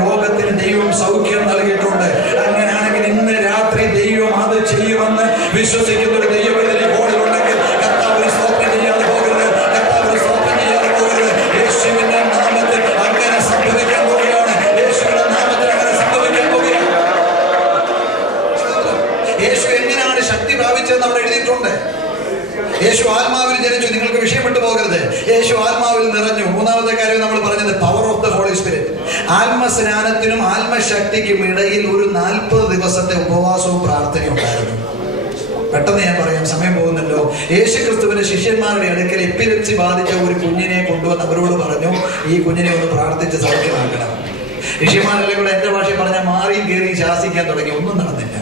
രോഗത്തിന് ദൈവം സൗഖ്യം നൽകിയിട്ടുണ്ട്. അങ്ങനെയാണെങ്കിൽ ഇന്ന് രാത്രി ദൈവം അത് ചെയ്യുമെന്ന് വിശ്വസിക്കുന്ന ഒരു ദൈവം ഇതിലെ ഹോളിലുണ്ടെങ്കിൽ കർത്താവിന് സ്തോത്രം ചെയ്യാതെ പോകരുത്, കർത്താവിന് സ്തോത്രം ചെയ്യാതെ പോകരുത്. യേശുവിന്റെ നാമത്തിൽ അങ്ങനെ സംഭവിക്കാൻ പോവുകയാണ്. യേശുവിന്റെ നാമത്തിൽ അങ്ങനെ സംഭവിക്കാൻ പോവുകയാണ്. യേശു എങ്ങനെയാണ് ശക്തി പ്രാപിച്ചതെന്ന് അവിടെ എഴുതിയിട്ടുണ്ട്. യേശു ആത്മാവിൽ ജനിച്ചു. നിങ്ങൾക്ക് വിഷയം വിട്ടു പോകരുത്. യേശു ആത്മാവിൽ നിറഞ്ഞു. മൂന്നാമത്തെ കാര്യം നമ്മൾ പറഞ്ഞത് power of the holy spirit. ആത്മസ്നാനത്തിനും ആത്മശക്തിക്കും ഇടയിൽ ഒരു 40 ദിവസത്തെ ഉപവാസവും പ്രാർത്ഥനയും ഉണ്ടായിരുന്നു. പെട്ടെന്ന് ഞാൻ പറയാം, സമയം പോകുന്നല്ലോ. യേശുക്രിസ്തുവിന്റെ ശിഷ്യന്മാരുടെ അടുക്കൽ എപ്പിലെപ്സി ബാധിച്ച ഒരു കുഞ്ഞിനെ കൊണ്ടുവന്ന് അവരോട് പറഞ്ഞു, ഈ കുഞ്ഞിനെ ഒന്ന് പ്രാർത്ഥിച്ച് സൗഖ്യമാക്കണം. ശിഷ്യന്മാരെല്ലാം കൂടെ എന്റെ ഭാഷയിൽ പറഞ്ഞാൽ മാറി കയറി ശാസിക്കാൻ തുടങ്ങി. ഒന്നും നടന്നില്ല.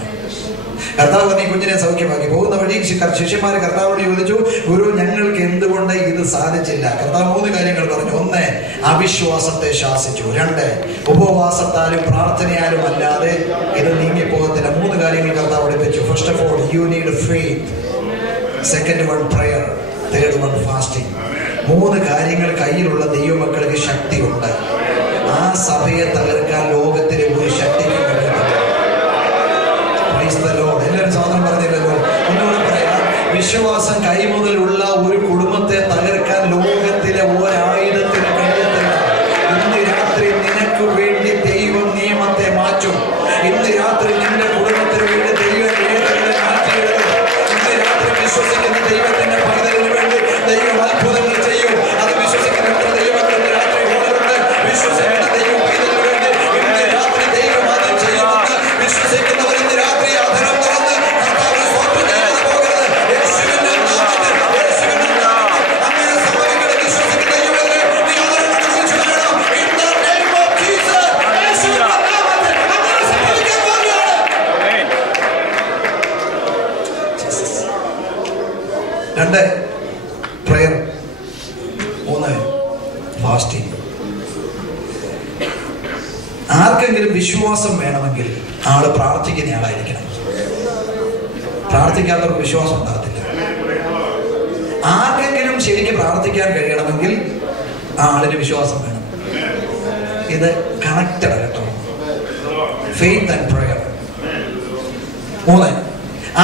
കർത്താവ് ഈ കുഞ്ഞിനെ സൗഖ്യമാക്കി. പോകുന്ന വഴി ശിഷ്യന്മാര് കർത്താവോട് ചോദിച്ചു, ഗുരു, ഞങ്ങൾക്ക് എന്തുകൊണ്ട് ഇത് സാധിച്ചില്ല? കർത്താവ് 3 കാര്യങ്ങൾ പറഞ്ഞു. 1, അവിശ്വാസത്തെ ശാസിച്ചു. 2, ഉപവാസത്താലും പ്രാർത്ഥനയാലും അല്ലാതെ ഇത് നീങ്ങിപ്പോകത്തില്ല. 3 കാര്യങ്ങൾ കർത്താവ് പഠിപ്പിച്ചു. First of all, you need faith. Second one, prayer. Third one, fasting. 3 കാര്യങ്ങൾ കയ്യിലുള്ള ദൈവമക്കൾക്ക് ശക്തിയുണ്ട്. ആ സഭയെ തകർക്കാൻ ലോകത്തിലെ ഒരു ശക്തിക്ക് കഴിയുന്നു. എല്ലാവരും സ്വാതന്ത്ര്യം പറഞ്ഞില്ലല്ലോ. ഒന്നുകൂടെ പറയാം, വിശ്വാസം കൈമുതലുള്ള ഒരു കുടുംബത്തെ തകർക്കാൻ ലോകത്തിലെ ഒരായുധത്തിന് കഴിയത്തില്ല. ഇന്ന് രാത്രി നിനക്ക് വേണ്ടി ദൈവം നിയമത്തെ മാറ്റും. ഇന്ന് രാത്രി നിന്റെ കുടുംബത്തിന് വേണ്ടി ദൈവം നിയമങ്ങളെ മാറ്റിയെടുക്കും. ഇന്ന് രാത്രി വിശ്വസിക്കുന്ന ദൈവത്തിന്റെ പൈതലിന് വേണ്ടി ദൈവം അത്ഭുതങ്ങൾ ചെയ്യും. അത് വിശ്വസിക്കുന്ന ദൈവമക്കൾ ഇന്ന് രാത്രി ഹോളിലുണ്ട്. വിശ്വസിക്കുന്ന ദൈവം പൈതലിന് വേണ്ടി ഇന്ന് രാത്രി ദൈവം അത് ചെയ്യുമെന്ന് വിശ്വസിക്കുന്നവർ ഇന്ന് രാത്രി അധരം തുറന്ന് കർത്താവിനെ സ്തോത്രം ചെയ്യാതെ പോകരുത്. യേശുവിന്റെ നാമത്തിൽ, യേശുവിന്റെ നാമത്തിൽ അങ്ങനെ സംഭവിക്കണം. വിശ്വസിക്കുന്ന ദൈവമേ, നീ അധരം കൊണ്ട് വിളിച്ചു പറയണം, in the name of Jesus. യേശുവിന്റെ നാമത്തിൽ അങ്ങനെ സംഭവിക്കാൻ പോവുകയാണ്. 2, പ്രയർ. 3, ഫാസ്റ്റിംഗ്. ആർക്കെങ്കിലും വിശ്വാസം വേണമെങ്കിൽ ആള് പ്രാർത്ഥിക്കുന്ന ആളായിരിക്കണം. പ്രാർത്ഥിക്കാത്തവർക്ക് വിശ്വാസം ഉണ്ടാകത്തില്ല. ആർക്കെങ്കിലും ശരിക്കും പ്രാർത്ഥിക്കാൻ കഴിയണമെങ്കിൽ ആളിന് വിശ്വാസം വേണം. ഇത് കണക്റ്റഡ് കേട്ടോ. Faith and prayer. 3,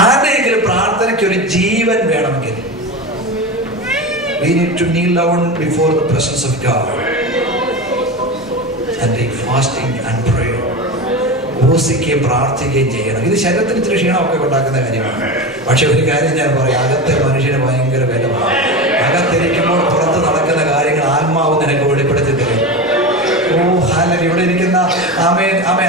ആരുടെയെങ്കിലും പ്രാർത്ഥനയ്ക്ക് ഒരു ജീവൻ വേണമെങ്കിൽ we need to kneel down before the presence of God and take fasting and prayer. ഉപവസിക്കുകയും പ്രാർത്ഥിക്കുകയും ചെയ്യണം. ഇത് ശരീരത്തിന് ഇത്തിരി ക്ഷീണമൊക്കെ ഉണ്ടാക്കുന്ന കാര്യമാണ്. പക്ഷെ ഒരു കാര്യം ഞാൻ പറയാം, അകത്തെ മനുഷ്യന് ഭയങ്കര വിലമാണ്. അകത്തിരിക്കുമ്പോൾ പുറത്ത് നടക്കുന്ന കാര്യങ്ങൾ ആത്മാവ് നിനക്ക് വെളിപ്പെടുത്തി തരും. ഓ ഹാലൽ. ഇവിടെ ഇരിക്കുന്ന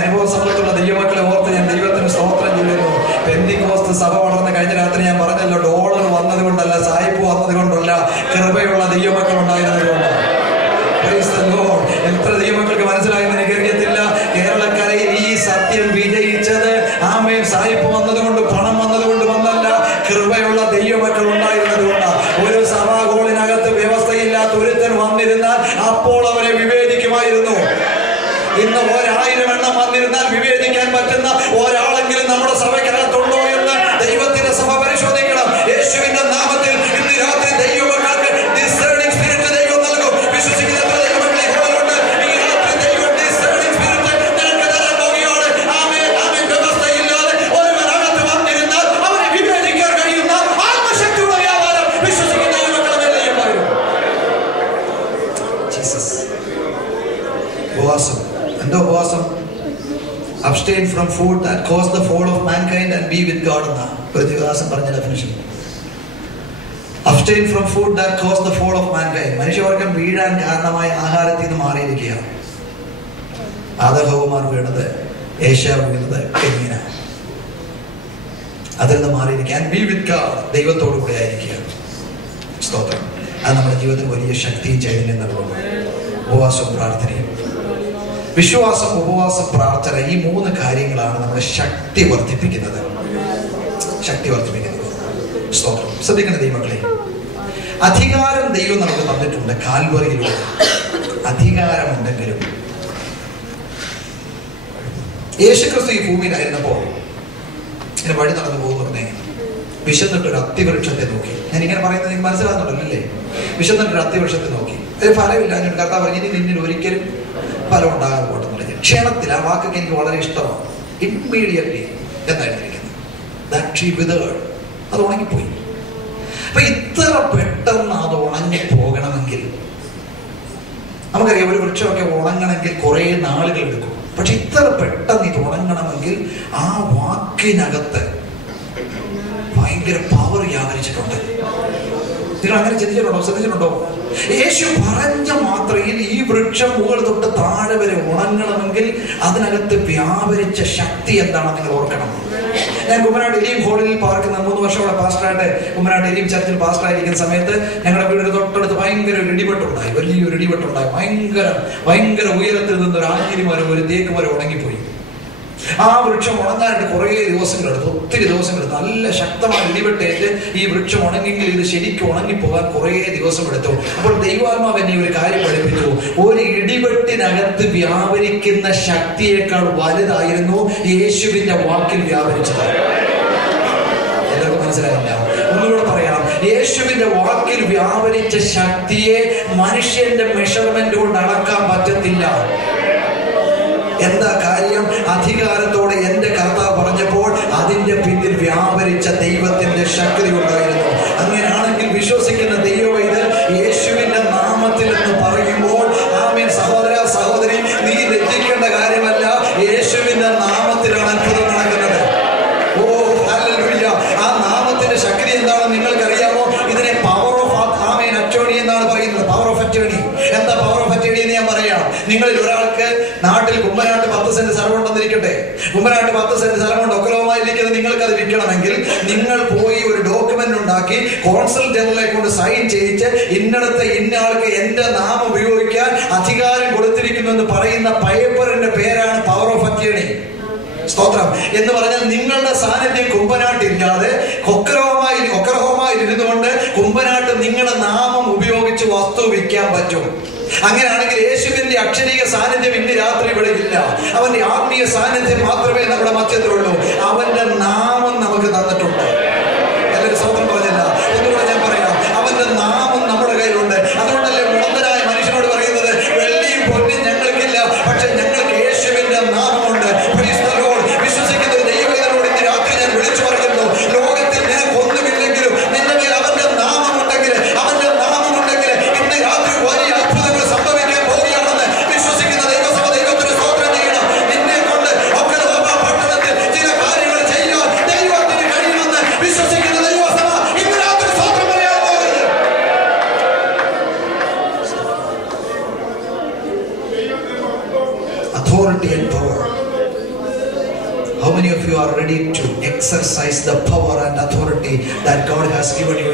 അനുഭവ സമ്പത്തുള്ള ദൈവമക്കളെ ഓർത്ത് ഞാൻ ദൈവത്തിന് സ്തോത്രം ചെയ്യുന്നു. പെന്തിക്കോസ്ത് സഭ വളർന്ന് കഴിഞ്ഞ രാത്രി ഞാൻ പറഞ്ഞല്ലോ, ഡോളർ വന്നത് കൊണ്ടല്ല, സായിപ്പ് വന്നത് കൊണ്ടല്ല, കൃപയുള്ള ദൈവമക്കൾ ഉണ്ടായിരുന്നത് കൊണ്ടാണ്. എത്ര ദൈവമക്കൾക്ക് മനസ്സിലായെന്ന് എനിക്കറിയത്തില്ല. കേരളക്കരയിൽ ഈ സത്യം വിജയിച്ചത് സായിപ്പ് വന്നതുകൊണ്ട്, പണം വന്നതുകൊണ്ട് വന്നല്ല, കൃപയുള്ള ദൈവമക്കൾ ഉണ്ടായിരുന്നത് കൊണ്ടാണ്. ഒരു സഭാ ഹോളിനകത്ത് വ്യവസ്ഥയില്ലാത്ത ഒരുത്തൻ വന്നിരുന്നാൽ അപ്പോൾ അവരെ വിവേചിക്കുമായിരുന്നു. ഇന്ന് 1000 എണ്ണം വന്നിരുന്നാൽ വിവേചിക്കാൻ പറ്റുന്ന ഒരാളെങ്കിലും നമ്മുടെ സഭയ്ക്കകത്തുണ്ടോ എന്ന് ദൈവത്തിന്റെ സഭ പരിശോധിക്കണം. യേശുവിന്റെ നാമത്തിൽ ഇന്ന് രാത്രി ദൈവമക്കൾക്ക് ഡിസേർണിംഗ് സ്പിരിറ്റ് ദൈവം നൽകും. വിശ്വസിക്കുന്ന ദൈവമക്കളെ ഹോളിലുണ്ട്. ഈ രാത്രി ദൈവം ഡിസേർണിംഗ് സ്പിരിറ്റ് നിനക്ക് തരാൻ പോവുകയാണ്. വ്യവസ്ഥയില്ലാതെ ഒരുവനകത്ത് വന്നിരുന്നാൽ അവരെ വിവേചിക്കാൻ കഴിയുന്ന ആത്മശക്തിയുള്ള വ്യാപാരം വിശ്വസിക്കുന്ന ദൈവമക്കളുടെ മേലെയും വരും. ജീസസ്. ഉപവാസം. എന്തോ ഉപവാസം? abstain from food that cause the fall of mankind and be with God എന്ന ഒരു ദിവസം പറഞ്ഞ definition. abstain from food that cause the fall of mankind. മനുഷ്യവർഗം വീഴാൻ കാരണമായ ആഹാരത്തിൽ നിന്ന് മാറിയിരിക്കുകയാണ്. ആദാം വീണത്, ഏശാവ് വീണത്, കെനീന. അതിൽ നിന്ന് മാറിയിരിക്കുക. and be with God. ദൈവത്തോടു കൂടെ ആയിരിക്കുകയാണ്. സ്തോത്രം. അത് നമ്മുടെ ജീവിതത്തിൽ വലിയ ശക്തിയും ചൈതന്യം നൽകുന്നു. ഉപവാസവും പ്രാർത്ഥനയും. വിശ്വാസം, ഉപവാസം, പ്രാർത്ഥന, ഈ 3 കാര്യങ്ങളാണ് നമ്മുടെ ശക്തി വർദ്ധിപ്പിക്കുന്നത്. സ്തോത്രം. ശ്രദ്ധിക്കുന്ന ദൈവമക്കളെ, അധികാരം ദൈവം നമുക്ക് തന്നിട്ടുണ്ട്. കാൽവറിയിലൂടെ അധികാരമുണ്ടെങ്കിലും യേശുക്രിസ്തു ഈ ഭൂമിയിലായിരുന്നപ്പോൾ ഇങ്ങനെ വഴി നടന്നു പോകുന്നേ വിശന്നിട്ടൊരു അത്തിവൃക്ഷത്തെ നോക്കി. ഞാൻ ഇങ്ങനെ പറയുന്നത് നിങ്ങൾക്ക് മനസ്സിലാകുന്നുണ്ടല്ലോ അല്ലേ? വിശന്നിട്ടൊരു അത്തിവൃക്ഷത്തെ നോക്കി, ഒരു ഫലമില്ല. കർത്താവ് പറഞ്ഞു, ഇനി നിന്നിൽ ഒരിക്കലും ഫലം ഉണ്ടാകാൻ പോട്ടെന്ന് പറഞ്ഞു. ക്ഷണത്തിൽ, ആ വാക്കൊക്കെ എനിക്ക് വളരെ ഇഷ്ടമാണ്. ഇമ്മീഡിയറ്റ്ലി എന്നായിരിക്കുന്നത്. That tree withered. അത് ഉണങ്ങിപ്പോയി. അപ്പൊ ഇത്ര പെട്ടെന്ന് അത് ഉണങ്ങിപ്പോകണമെങ്കിൽ, നമുക്കറിയാം ഒരു വൃക്ഷമൊക്കെ ഉണങ്ങണമെങ്കിൽ കുറെ നാളുകൾ എടുക്കും. പക്ഷെ ഇത്ര പെട്ടെന്ന് ഇത് ഉണങ്ങണമെങ്കിൽ ആ വാക്കിനകത്ത് ഭയങ്കര പവർ വ്യാപരിച്ചിട്ടുണ്ട്. നിങ്ങൾ അങ്ങനെ ചിന്തിച്ചിട്ടുണ്ടോ, ശ്രദ്ധിച്ചിട്ടുണ്ടോ? യേശു പറഞ്ഞ മാത്രയിൽ ഈ വൃക്ഷം മുകളിൽ തൊട്ട് താഴെ വരെ ഉണങ്ങണമെങ്കിൽ അതിനകത്ത് വ്യാപരിച്ച ശക്തി എന്താണെന്ന് നിങ്ങൾ ഓർക്കണം. ഞാൻ കുമ്മനാട് എലീം ഹോളിൽ പാർക്കുന്ന 3 വർഷത്തോടെ പാസ്റ്ററായിട്ട് കുമ്മനാട് എലീം ചർച്ചിൽ പാസ്റ്ററായിരിക്കുന്ന സമയത്ത് ഞങ്ങളുടെ വീടിന് തൊട്ടടുത്ത് ഭയങ്കര ഒരു ഇടിവെട്ടുണ്ടായി, വലിയൊരു ഇടിവെട്ടുണ്ടായി. ഭയങ്കര ഉയരത്തിൽ നിന്നൊരു ആഞ്ഞിലിമരം, ഒരു തേക്ക് മരം ഉണങ്ങിപ്പോയി. ആ വൃക്ഷം ഉണങ്ങാനായിട്ട് കുറേ ദിവസങ്ങളെടുത്തു, ഒത്തിരി ദിവസങ്ങളെടുത്തു. നല്ല ശക്തമായ ഇടിവെട്ടേറ്റ് ഈ വൃക്ഷം ഉണങ്ങിയെങ്കിൽ ഇത് ശരിക്കും ഉണങ്ങിപ്പോകാൻ കുറേ ദിവസം എടുത്തു. അപ്പോൾ ദൈവാത്മാവ് എന്നെ ഒരു കാര്യം പഠിപ്പിച്ചു. ഒരു ഇടിവെട്ടിനകത്ത് വ്യാപരിക്കുന്ന ശക്തിയേക്കാൾ വലുതായിരുന്നു യേശുവിന്റെ വാക്കിൽ വ്യാപരിച്ചത്. എല്ലാവർക്കും മനസ്സിലായില്ല? ഒന്നുകൂടെ പറയാം. യേശുവിന്റെ വാക്കിൽ വ്യാപരിച്ച ശക്തിയെ മനുഷ്യന്റെ മെഷർമെന്റ് കൊണ്ട് അളക്കാൻ പറ്റത്തില്ല. എന്താ കാര്യം? അധികാരത്തോടെ എന്റെ കർത്താവ് പറഞ്ഞപ്പോൾ അതിന്റെ പിന്നിൽ വ്യാപരിച്ച ദൈവത്തിന്റെ ശക്തി ഉണ്ടായിരുന്നു. അങ്ങനെയാണെങ്കിൽ വിശ്വസിക്കുന്ന ദൈവവൈതൽ യേശുവിന്റെ നാമത്തിൽ എന്ന് പറയുമ്പോൾ, ആമേൻ. സഹോദര സഹോദരി, നീ ലജ്ജിക്കേണ്ട കാര്യമല്ല. യേശുവിന്റെ നാമത്തിലാണ് അത്ഭുതം നടക്കുന്നത്. ഓ ഹല്ലേലൂയ! ആ നാമത്തിന്റെ ശക്തി എന്താണെന്ന് നിങ്ങൾക്കറിയാമോ? ഇതിനെ പവർ ഓഫ് അറ്റോർണി എന്നാണ് പറയുന്നത്. Power of attorney. എന്താ പവർ ഓഫ് അറ്റോർണി എന്ന് ഞാൻ പറയാം. നിങ്ങളിൽ ഒരാൾക്ക് നാട്ടിൽ കുമ്പനാട്ട് 10 സെന്റ് സ്ഥലമുണ്ടെന്നിരിക്കട്ടെ. കുമ്പനാട്ട് 10 സെന്റ് സ്ഥലമുണ്ട്, ഒക്കലവുമായിരിക്കുന്നത്. നിങ്ങൾക്ക് അത് വിൽക്കണമെങ്കിൽ നിങ്ങൾ പോയി ഒരു ഡോക്യുമെന്റ് ഉണ്ടാക്കി കോൺസൽ ജനറലെ കൊണ്ട് സൈൻ ചെയ്യിച്ച് ഇന്നടത്തെ ഇന്ന ആൾക്ക് എന്റെ നാമം ഉപയോഗിക്കാൻ അധികാരം കൊടുത്തിരിക്കുന്നു എന്ന് പറയുന്ന പേപ്പറിന്റെ പേരാണ് പവർ ഓഫ് അറ്റോർണി. സ്തോത്രം. എന്ന് പറഞ്ഞാൽ നിങ്ങളുടെ സാന്നിധ്യം കുമ്പനാട്ടില്ലാതെ ഒക്കലഹോമയിൽ ഇരുന്നുകൊണ്ട് കുമ്പനാട്ട് നിങ്ങളുടെ നാമം ഉപയോഗിച്ച് വസ്തു വിൽക്കാൻ പറ്റും. അങ്ങനെയാണെങ്കിൽ യേശുവിന്റെ അക്ഷരീയ സാന്നിധ്യം ഇന്ന് രാത്രി ഇവിടെ ഇല്ല. അവന്റെ ആത്മീയ സാന്നിധ്യം മാത്രമേ നമ്മുടെ മധ്യത്തിലുള്ളൂ. അവന്റെ നാമം നമുക്ക് തന്നിട്ടുണ്ട്. എല്ലാവരും സ്വന്തം പറഞ്ഞില്ല. ഒന്നുകൂടെ ഞാൻ പറയാം. അവന്റെ നാമം നമ്മുടെ കയ്യിലുണ്ട്. അതുകൊണ്ടല്ലേ മുടന്തനായ മനുഷ്യനോട് പറയുന്നത്, വെള്ളിയും പൊന്നും ഞങ്ങൾക്കില്ല, പക്ഷെ ഞങ്ങൾക്ക് യേശുവിന്റെ നാമമുണ്ട്. വിശ്വസിക്കുന്ന ഒരു ദൈവവേദനോട് ഇന്ന് രാത്രി ഞാൻ വിളിച്ചു പറയുന്നു, ലോകത്തിൽ നിനക്കൊന്നുമില്ലെങ്കിലും നിന്റെ മേൽ അവന്റെ നാമമുണ്ടെങ്കിൽ ഇന്ന് രാത്രി വലിയ അത്ഭുതങ്ങൾ സംഭവിക്കാൻ പോവുകയാണെന്ന് വിശ്വസിക്കുന്ന ദൈവസഭ ദൈവത്തിന് സ്തോത്രം ചെയ്യണം. നിന്നെ കൊണ്ട് പട്ടണത്തിൽ ചില കാര്യങ്ങൾ ചെയ്യാൻ ദൈവത്തിന് കഴിയുമെന്ന് വിശ്വസിക്കുന്ന ദൈവസഭ ഇന്ന് രാത്രി സ്തോത്രം പറയാൻ പോകുന്നത്. Authority and power. How many of you are ready to exercise the power and authority that God has given you?